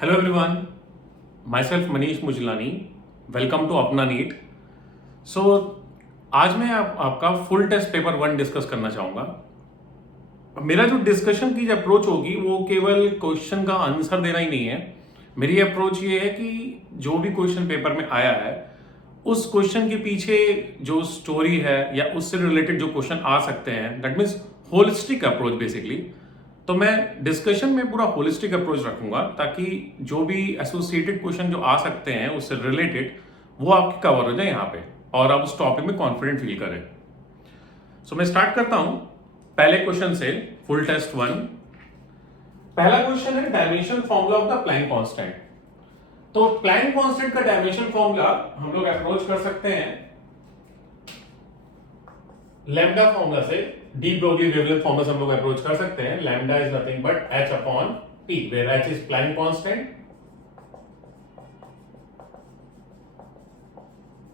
Hello everyone, myself Manish Mujlani. Welcome to अपना NEET. So आज मैं आपका फुल टेस्ट पेपर 1 डिस्कस करना चाहूँगा। मेरा जो डिस्कशन की अप्रोच होगी वो केवल क्वेश्चन का आंसर देना ही नहीं है। मेरी अप्रोच ये है कि जो भी क्वेश्चन पेपर में आया है उस क्वेश्चन के पीछे जो स्टोरी है या उससे रिलेटेड जो क्वेश्चन आ सकते हैं, that means holistic approach basically. तो मैं डिस्कशन में पूरा होलिस्टिक अप्रोच रखूंगा ताकि जो भी एसोसिएटेड क्वेश्चन जो आ सकते हैं उससे रिलेटेड वो आपके कवर हो जाए यहाँ पे और आप उस टॉपिक में कॉन्फिडेंट फील करें। सो मैं स्टार्ट करता हूं पहले क्वेश्चन से। फुल टेस्ट 1 पहला क्वेश्चन है dimension formula of the Planck constant. तो प्लैंक कांस्टेंट का डायमेंशन फॉर्मूला हम लोग अप्रोच कर सकते हैं लैम्डा फॉर्मूला से। डी ब्रोगली वेवलेंथ फॉर्मूला से हम लोग अप्रोच कर सकते हैं। Lambda is nothing but h upon p, where h is Planck constant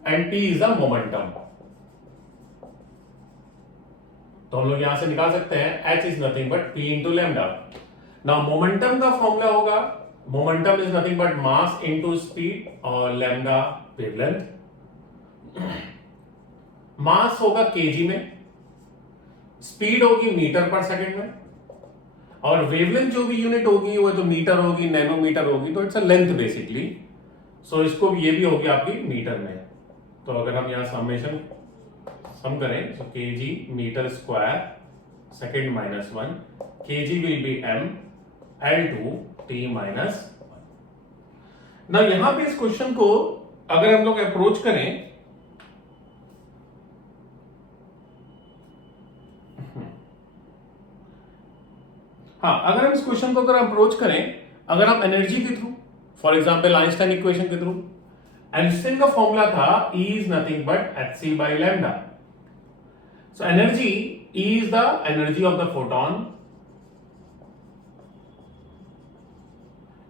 and p is the momentum. तो हम लोग यहां से निकाल सकते हैं h is nothing but p into lambda. Now momentum का फॉर्मूला होगा, momentum is nothing but mass into speed और लैम्डा वेवलेंथ। मास होगा केजी में, स्पीड होगी मीटर पर सेकंड में, और वेवलेंथ जो भी यूनिट होगी वो तो मीटर होगी, नैनोमीटर होगी, तो इट्स अ लेंथ बेसिकली। सो इसको ये भी होगी आपकी मीटर में। तो अगर हम यहां समेशन सम करें तो KG metre square second minus 1, KG will be m L2 t minus 1। ना यहां पे इस क्वेश्चन को अगर हम लोग अप्रोच करें अगर हम इस क्वेश्चन को अगर अप्रोच करें, अगर हम एनर्जी के थ्रू, फॉर एग्जांपल आइंस्टाइन इक्वेशन के थ्रू, आइंस्टाइन का फॉर्मूला था E is nothing but hc by lambda. So energy E is the energy of the photon,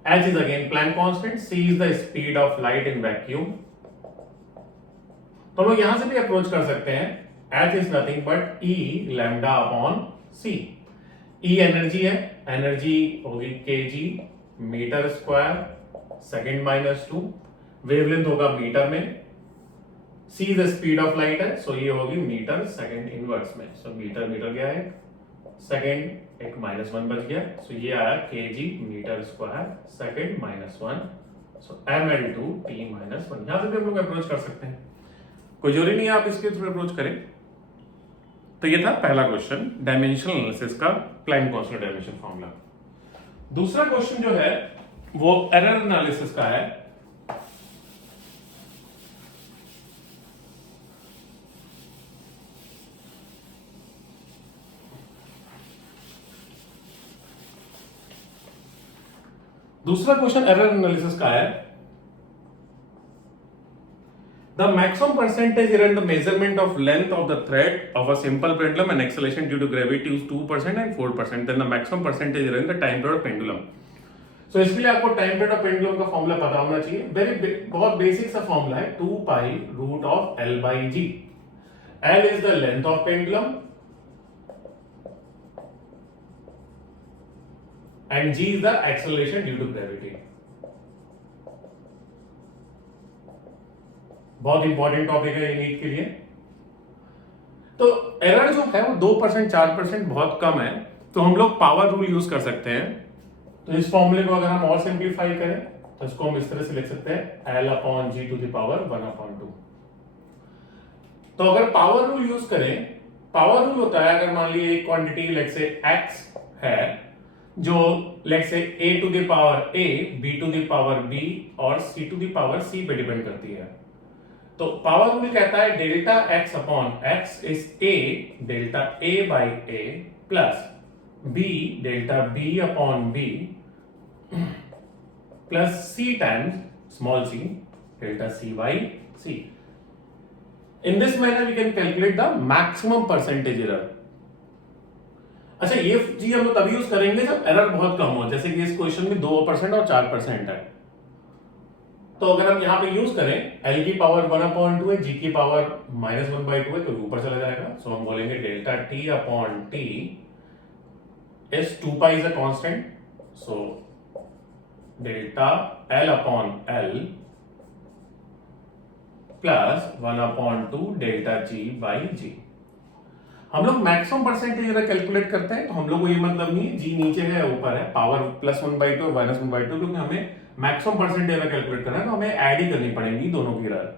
h is again Planck constant, c is the speed of light in vacuum. तो हम लोग यहां से भी approach कर सकते हैं, h is nothing but E lambda upon c। E energy है, एनर्जी होगी kg metre square second minus 2, wavelength होगा मीटर में, c the speed of light है, सो ये होगी मीटर सेकंड इनवर्स में। सो मीटर मीटर गया है, सेकंड एक माइनस 1 बच गया, सो ये आया kg metre square second minus 1, so ml2 t minus 1। यहां से भी हम लोग अप्रोच कर सकते हैं, कोई जरूरी नहीं है आप इसके थ्रू अप्रोच करें। तो ये था पहला क्वेश्चन, डायमेंशनल एनालिसिस का प्लैंक कांस्टेंट डायमेंशन फॉर्मूला। दूसरा क्वेश्चन जो है वो एरर एनालिसिस का है। दूसरा क्वेश्चन एरर एनालिसिस का है। The maximum percentage error in the measurement of length of the thread of a simple pendulum and acceleration due to gravity is 2% and 4%. Then the maximum percentage error in the time period of pendulum. So इसके लिए आपको time period of pendulum का formula पता होना चाहिए। बहुत basic सा formula है, 2 pi root of L by G। L is the length of pendulum and G is the acceleration due to gravity। बहुत इंपॉर्टेंट टॉपिक है नीट के लिए। तो एरर जो है वो 2% 4% बहुत कम है, तो हम लोग पावर रूल यूज कर सकते हैं। तो इस फॉर्मूले को अगर हम और सिंप्लीफाई करें तो इसको हम इस तरह से लिख सकते हैं L upon G to the power 1/2। तो अगर पावर रूल यूज करें, पावर रूल होता है अगर मान लीजिए एक क्वांटिटी लेट से x है जो let's say a to the power a, b to the power b और c to the power c पे डिपेंड करती है। तो पावर रूल कहता है delta x upon x is a delta a by a plus b delta b upon b plus c times small c delta c by c। In this manner we can calculate the maximum percentage error. अच्छा, ये चीज हम लोग तभी use करेंगे जब error बहुत कम हो, जैसे कि इस क्वेश्चन में 2% और 4% है। तो अगर हम यहां पे यूज करें L की पावर 1/2 है, G की पावर -1/2 है, तो ऊपर चला जाएगा। सो हम बोलेंगे delta T upon T is 2 pi is a constant, so delta L upon L plus 1/2 delta G by G. हम लोग मैक्सिमम परसेंटेज अगर कैलकुलेट करते हैं तो हम लोग को ये मतलब नहीं है जी नीचे है ऊपर है, पावर +1/2 और -1/2, क्योंकि हमें मैक्सिमम परसेंटेज अगर कैलकुलेट करना है तो हमें ऐड ही करनी पड़ेगी दोनों की एरर।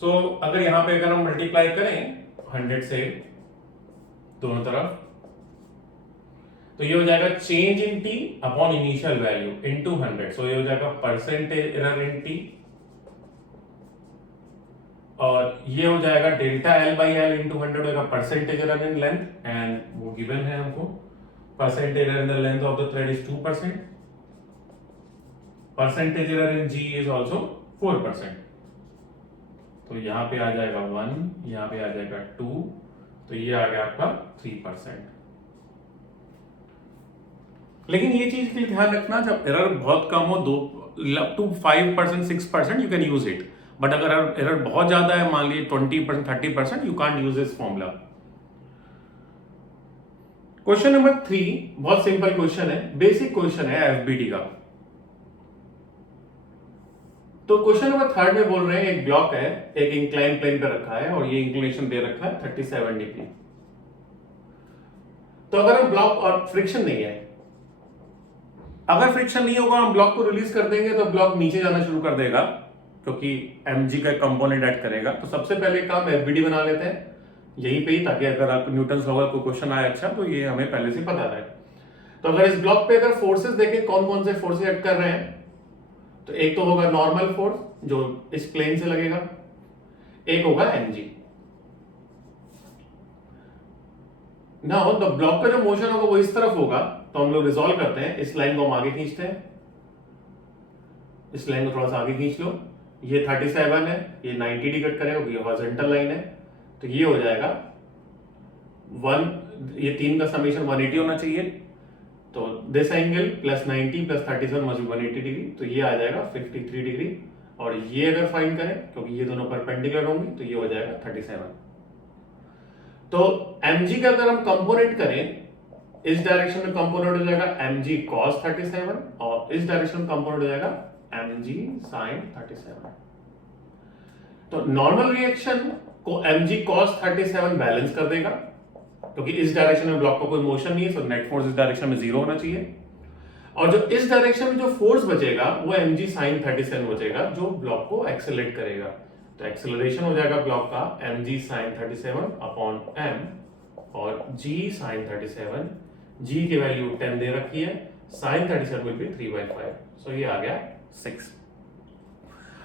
सो अगर यहां पे अगर हम मल्टीप्लाई करें 100 से दोनों तरफ, तो ये हो जाएगा change in T upon initial value into 100। सो ये हो जाएगा परसेंटेज एरर इन टी, और ये हो जाएगा delta L by L into 100 होगा percentage error in length, and वो गिवन है हमको percentage error in the length of the thread is 2%, percentage error in G is also 4%। तो यहां पे आ जाएगा 1, यहां पे आ जाएगा 2, तो ये आ गया आपका 3%। लेकिन ये चीज के लिए ध्यान रखना, जब एरर बहुत कम हो, 2 up to 5%, 6%, you can use it. But अगर एरर बहुत ज्यादा है, मान लीजिए 20%, 30%, you can't use this formula. Question number 3 बहुत सिंपल क्वेश्चन है, बेसिक क्वेश्चन है एफबीडी का। तो क्वेश्चन नंबर 3 में बोल रहे हैं एक ब्लॉक है, एक इंक्लाइन प्लेन पे रखा है और ये इंक्लिनेशन दे रखा है 37 डिग्री। तो अगर हम ब्लॉक और फ्रिक्शन नहीं है, अगर फ्रिक्शन नहीं होगा हम ब्लॉक को रिलीज कर देंगे तो ब्लॉक नीचे जाना शुरू कर देगा, क्योंकि mg का कंपोनेंट ऐड करेगा। तो सबसे पहले काम एफबीडी बना लेते हैं यहीं पे ही, ताकि अगर आप न्यूटन्स लॉ का कोई क्वेश्चन आए अच्छा तो ये हमें पहले से पता रहे। तो अगर इस ब्लॉक पे अगर फोर्सेस देखें कौन कौन से फोर्सेस ऐड कर रहे हैं, तो एक तो होगा नॉर्मल फोर्स जो इस प्लेन से लगेगा, एक होगा mg। नाउ द ब्लॉक का जो मोशन होगा वो इस तरफ होगा, तो हम लोग रिजॉल्व करते हैं। इस लाइन को हम आगे खींचते हैं, इस लाइन को थोड़ा सा आगे खींच लो। ये 37 है, ये 90 डिग्री कट करेगा, ये हॉरिजॉन्टल लाइन है, तो ये हो जाएगा 1, ये 3 का समेशन 180 होना चाहिए। तो this angle plus 90 plus 37 must be 180 degree, तो ये आ जाएगा 53 डिग्री। और ये अगर फाइंड करें, क्योंकि ये दोनों परपेंडिकुलर होंगे, तो ये हो जाएगा 37। तो mg का अगर हम कंपोनेंट करें, इस डायरेक्शन में कंपोनेंट हो जाएगा mg cos 37 और इस डायरेक्शन में कंपोनेंट हो जाएगा mg sin 37। तो नॉर्मल रिएक्शन को mg cos 37 बैलेंस कर देगा, क्योंकि इस डायरेक्शन में ब्लॉक का कोई मोशन नहीं है, तो नेट फोर्स इस डायरेक्शन में 0 होना चाहिए। और जो इस डायरेक्शन में जो फोर्स बचेगा वो mg sin 37 बचेगा, जो ब्लॉक को एक्सेलरेट करेगा। तो एक्सेलरेशन हो जाएगा ब्लॉक का mg sin 37 अपॉन m, और g sin 37, g की वैल्यू 10 दे रखी है, sin 37 विल बी 3/5। सो ये आ गया 6।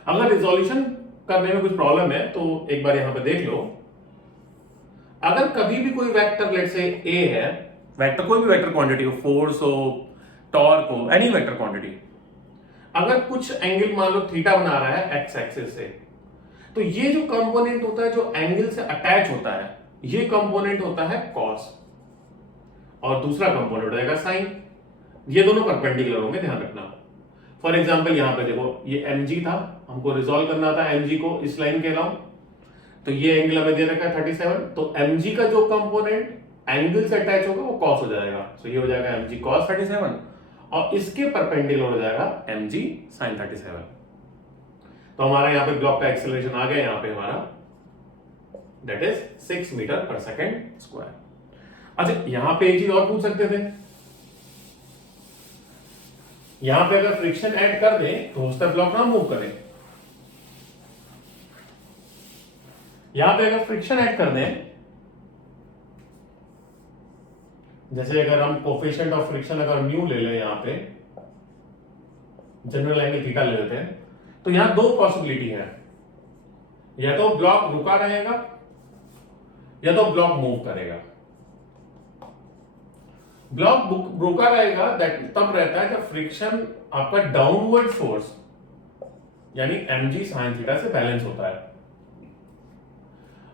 अगर रिजोल्यूशन करने में कुछ प्रॉब्लम है तो एक बार यहां पे देख लो। अगर कभी भी कोई वेक्टर लेट से a है, वेक्टर कोई भी वेक्टर क्वांटिटी हो, फोर्स हो, टॉर्क हो, एनी वेक्टर क्वांटिटी, अगर कुछ एंगल मान लो थीटा बना रहा है एक्स एक्सिस से, तो ये जो कंपोनेंट होता है जो एंगल से अटैच होता है, ये कंपोनेंट होता है कॉस, और दूसरा कंपोनेंट हो जाएगा साइन। ये दोनों परपेंडिकुलर होंगे, ध्यान रखना। फॉर एग्जांपल यहां पे देखो, ये mg था, हमको रिजॉल्व करना था mg को इस लाइन के अलाउ, तो ये एंगल हमें दे रखा है 37, तो mg का जो कंपोनेंट एंगल से अटैच होगा वो cos हो जाएगा। सो ये हो जाएगा mg cos 37 और इसके परपेंडिकुलर हो जाएगा mg sin 37। तो हमारा यहाँ पे ब्लॉक का एक्सेलरेशन आ गया, यहाँ पे हमारा दैट इज 6 मीटर पर सेकेंड स्क्वायर। अच्छा, यहां पे एक चीज और पूछ सकते थे, यहां पे अगर फ्रिक्शन ऐड कर दें तो उसका ब्लॉक ना मूव करें। यहां पे अगर फ्रिक्शन ऐड कर दें, जैसे अगर हम कोफिशिएंट ऑफ फ्रिक्शन अगर म्यू ले लें, यहां पे जनरल एंगल थीटा ले लेते हैं, तो यहां दो पॉसिबिलिटी है, या तो ब्लॉक रुका रहेगा या तो ब्लॉक मूव करेगा। ब्लॉक रुका रहेगा दैट तब रहता है जब फ्रिक्शन आपका डाउनवर्ड फोर्स यानी mg sin थीटा से बैलेंस होता है,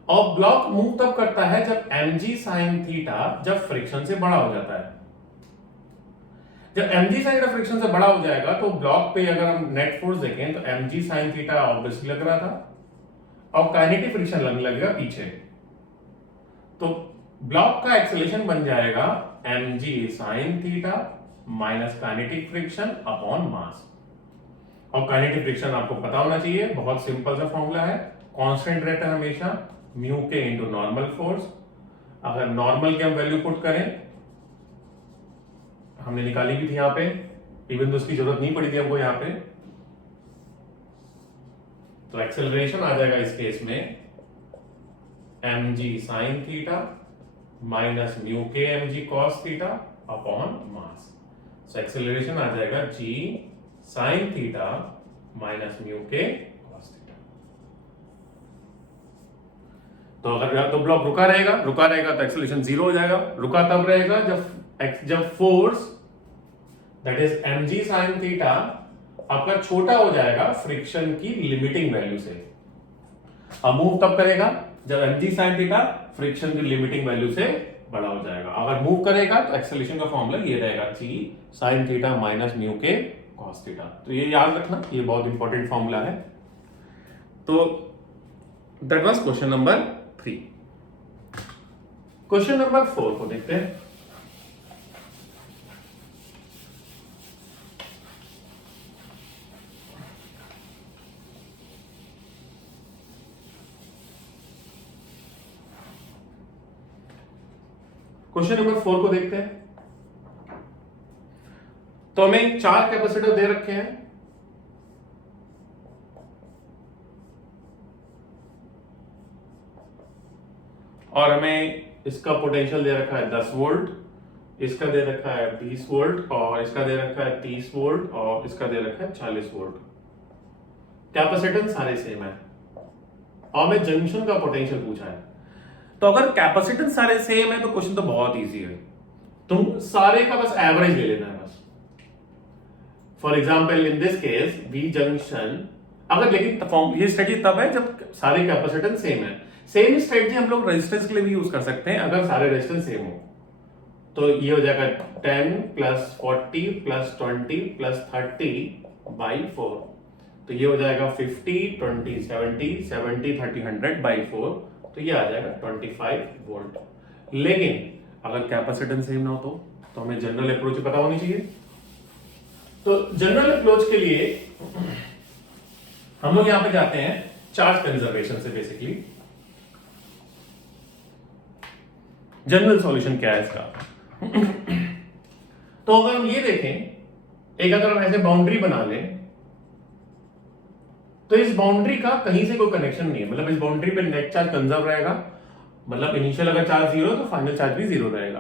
और ब्लॉक मूव तब करता है जब mg sin थीटा जब फ्रिक्शन से बड़ा हो जाता है। जब mg sin थीटा फ्रिक्शन से बड़ा हो जाएगा तो ब्लॉक पे अगर हम नेट फोर्स देखें तो mg sin थीटा ऑब्वियसली लग रहा था, और काइनेटिक फ्रिक्शन लगने लगेगा पीछे, तो ब्लॉक का एक्सेलरेशन बन जाएगा mg sin theta minus kinetic friction upon mass. और काइनेटिक फ्रिक्शन आपको पता होना चाहिए, बहुत सिंपल सा फॉर्मूला है, कांस्टेंट रहता है हमेशा म्यू के इनटू नॉर्मल फोर्स। अगर नॉर्मल की हम वैल्यू पुट करें, हमने निकाली भी थी यहां पे, इवन तो उसकी जरूरत नहीं पड़ी थी हमको यहां पे, तो एक्सेलरेशन आ जाएगा इस केस में mg sin theta minus mu K mg cos theta upon mass. So acceleration आ जाएगा g sin theta minus mu K cos theta. तो अगर तो ब्लॉक रुका रहेगा तो एक्सेलरेशन जीरो हो जाएगा। रुका तब रहेगा जब force that is mg sin theta आपका छोटा हो जाएगा फ्रिक्शन की लिमिटिंग वैल्यू से। अब मूव तब करेगा जब mg sin थीटा फ्रिक्शन की लिमिटिंग वैल्यू से बड़ा हो जाएगा। अगर मूव करेगा तो एक्सेलरेशन का फॉर्मूला ये रहेगा g sin theta minus mu K cos theta. तो ये याद रखना, ये बहुत इंपॉर्टेंट फॉर्मूला है। तो that was question number 3। Question number 4 को देखते हैं। क्वेश्चन नंबर 4 को देखते हैं। तो हमें 4 कैपेसिटर दे रखे हैं, और हमें इसका पोटेंशियल दे रखा है 10 वोल्ट, इसका दे रखा है 20 वोल्ट, और इसका दे रखा है 30 वोल्ट, और इसका दे रखा है 40 वोल्ट। कैपेसिटेंस सारे सेम है, और हमें जंक्शन का पोटेंशियल पूछा है। तो अगर कैपेसिटेंस सारे सेम है तो क्वेश्चन तो बहुत इजी है, तुम सारे का बस एवरेज ले लेना है बस। For example in this case V junction, अगर लेकिन ये स्ट्रेटजी तब है जब सारे कैपेसिटेंस सेम है। सेम स्ट्रेटजी हम लोग रेजिस्टेंस के लिए भी यूज कर सकते हैं अगर सारे रेजिस्टेंस सेम हो। तो ये हो जाएगा 10 प्लस 40 प्लस 20 प्लस 30 बाई 4। तो ये हो जाएगा 50 20 70 70 30 100 बाई 4। तो ये आ जाएगा 25 वोल्ट। लेकिन अगर कैपेसिटेंस सेम ना हो तो हमें जनरल अप्रोच पता होनी चाहिए। तो जनरल अप्रोच के लिए हम लोग यहां पे जाते हैं चार्ज कंजर्वेशन से। बेसिकली जनरल सॉल्यूशन क्या है इसका? तो अगर हम ये देखें, एक अगर हम ऐसे बाउंड्री बना लें, तो इस बाउंड्री का कहीं से कोई कनेक्शन नहीं है, मतलब इस बाउंड्री पे नेट चार्ज कंजर्व रहेगा, मतलब इनिशियल अगर चार्ज जीरो तो फाइनल चार्ज भी जीरो रहेगा।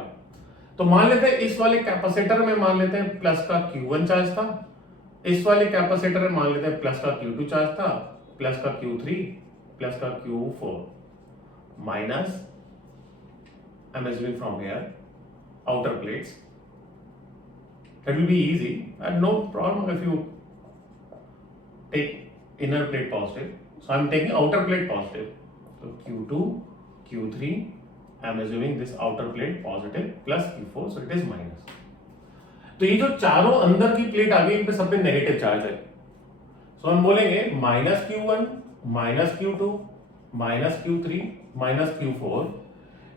तो मान लेते हैं इस वाले कैपेसिटर में मान लेते हैं प्लस का Q1 चार्ज था, इस वाले कैपेसिटर में मान लेते हैं प्लस का Q2 चार्ज था, प्लस का Q3, प्लस का Q4, minus I'm assuming from here outer plates. That will be easy and no problem if you take inner plate positive. So I'm taking outer plate positive. So Q2, Q3, I'm assuming this outer plate positive plus Q4, so it is minus. तो ये जो चारों अंदर की plate आ गई, इन पे सब पे नेगेटिव चार्ज है। सो हम बोलेंगे minus Q1, minus Q2, minus Q3, minus Q4।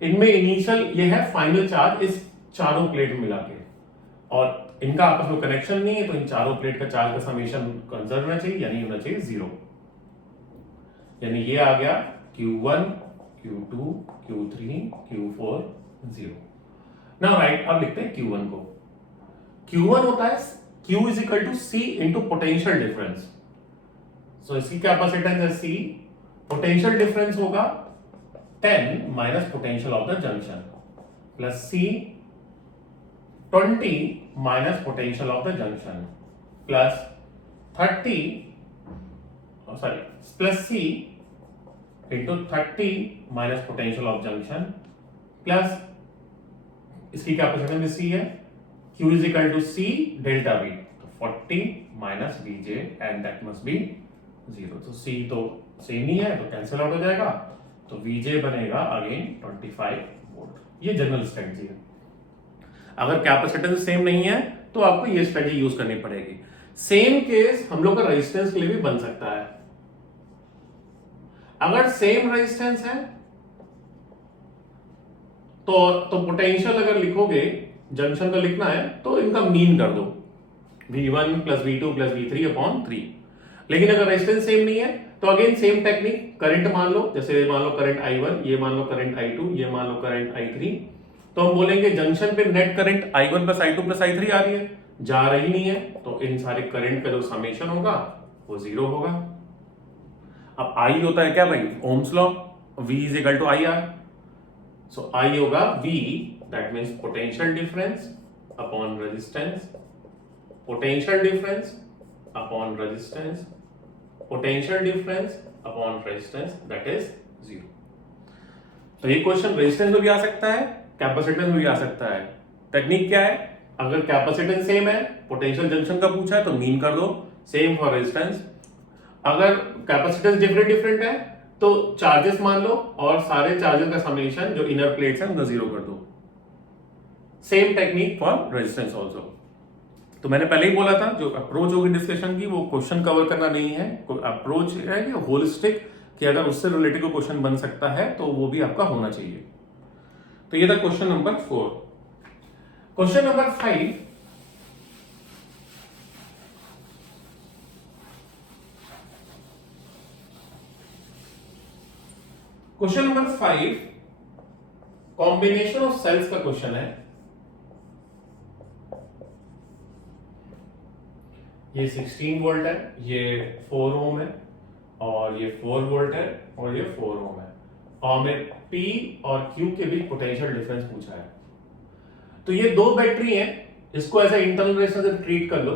इनमें इनिशियल ये है फाइनल चार्ज इस चारों प्लेट में मिला के, और इनका आपस में कनेक्शन नहीं है, तो इन चारों प्लेट का चार्ज का समेशन कंजर्व होना चाहिए, यानी होना चाहिए जीरो। यानी ये आ गया Q1, Q2, Q3, Q4 zero. Now right, अब लिखते हैं Q1 को। Q1 होता है Q is equal to C into potential difference. So इसकी कैपेसिटेंस है C, पोटेंशियल डिफरेंस होगा 10 minus potential of the junction, plus C 20 minus potential of the junction, plus 30 sorry plus C into 30 minus potential of junction, plus इसकी capacitance C है, Q is equal to C delta V, तो 40 minus Vj and that must be zero. तो C तो same ही है तो cancel out हो जाएगा, तो Vj बनेगा अगेन 25 वोल्ट। ये जनरल स्ट्रेटजी है। अगर कैपेसिटेंस सेम नहीं है तो आपको ये स्ट्रेटजी यूज करनी पड़ेगी। सेम केस हम लोग का रेजिस्टेंस के लिए भी बन सकता है। अगर सेम रेजिस्टेंस है तो पोटेंशियल अगर लिखोगे जंक्शन का लिखना है तो इनका मीन कर दो, V1 plus V2 plus V3 upon 3। लेकिन अगर रेजिस्टेंस सेम नहीं है तो अगेन सेम टेक्निक, करंट मान लो, जैसे मान लो करंट I1, ये मान लो करंट I2, ये मान लो करंट I3, तो हम बोलेंगे जंक्शन पे net current I1 plus I2 plus I3 आ रही है, जा रही नहीं है, तो इन सारे करंट का जो समेशन होगा वो 0 होगा। अब I होता है क्या भाई, Ohm's law, V is equal to IR, so I होगा V, that means potential difference upon resistance, potential difference upon resistance, potential difference upon resistance, that is 0। तो ये क्वेश्चन रेजिस्टेंस में भी आ सकता है, कैपेसिटेंस में भी आ सकता है। टेक्निक क्या है, अगर कैपेसिटेंस सेम है, पोटेंशियल जंक्शन का पूछा है तो मीन कर दो, सेम फॉर रेजिस्टेंस। अगर कैपेसिटेंस डिफरेंट है तो चार्जेस मान लो और सारे चार्जेस का समेशन जो इनर प्लेट्स है उनका 0 कर दो। Same technique for resistance also. तो मैंने पहले ही बोला था जो अप्रोच होगी डिस्कशन की वो क्वेश्चन कवर करना नहीं है, अप्रोच है कि होलिस्टिक, कि अगर उससे रिलेटेड कोई क्वेश्चन बन सकता है तो वो भी आपका होना चाहिए। तो ये था question number 4। Question number 5, question number 5 combination of cells का क्वेश्चन है। ये 16 वोल्ट है, ये 4 ओम है, और ये 4 वोल्ट है, और ये 4 ओम है, और हमें P और Q के बीच पोटेंशियल डिफरेंस पूछा है। तो ये दो बैटरी हैं, इसको ऐसा इंटरनल रेजिस्टेंस से ट्रीट कर लो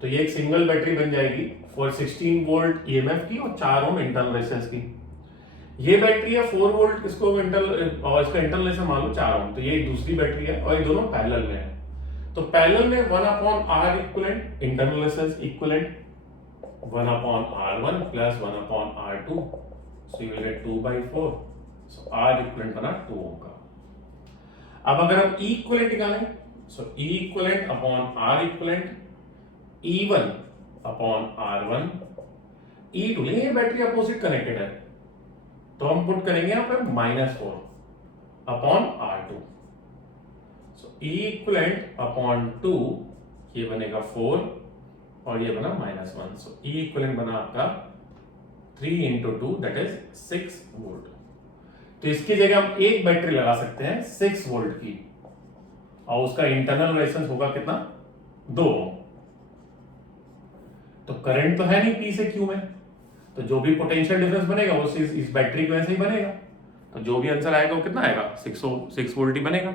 तो ये एक सिंगल बैटरी बन जाएगी फॉर 16 वोल्ट EMF की और 4 ओम इंटरनल रेजिस्टेंस की। ये बैटरी है 4 वोल्ट, इसको इंटरनल और इसका इंटरनल रेजिस्टेंस मान लो 4 ओम, तो ये दूसरी बैटरी है और ये दोनों पैरेलल में है। तो पैरेलल में 1 upon R equivalent, internal resistance equivalent 1 upon R1 plus 1 upon R2, so you will get 2/4, so R equivalent बना 2 ओम का। अब अगर हम E इक्विवेलेंट निकालें, सो E equivalent upon R equivalent, E1 upon R1, E2, ये बैटरी अपोजिट कनेक्टेड है तो हम पुट करेंगे यहां पर -4 अपॉन R2, सो E इक्विवेलेंट अपॉन 2, ये बनेगा 4 और ये बना -1, सो E इक्विवेलेंट बना आपका 3 into 2 दैट इज 6 वोल्ट। तो इसकी जगह हम एक बैटरी लगा सकते हैं 6 वोल्ट की और उसका इंटरनल रेजिस्टेंस होगा कितना, 2 ओम। तो करंट तो है नहीं P से Q में, तो जो भी पोटेंशियल डिफरेंस बनेगा वो इस बैटरी की वजह से ही बनेगा। तो जो भी आंसर आएगा वो कितना आएगा, 6 वोल्ट ही बनेगा।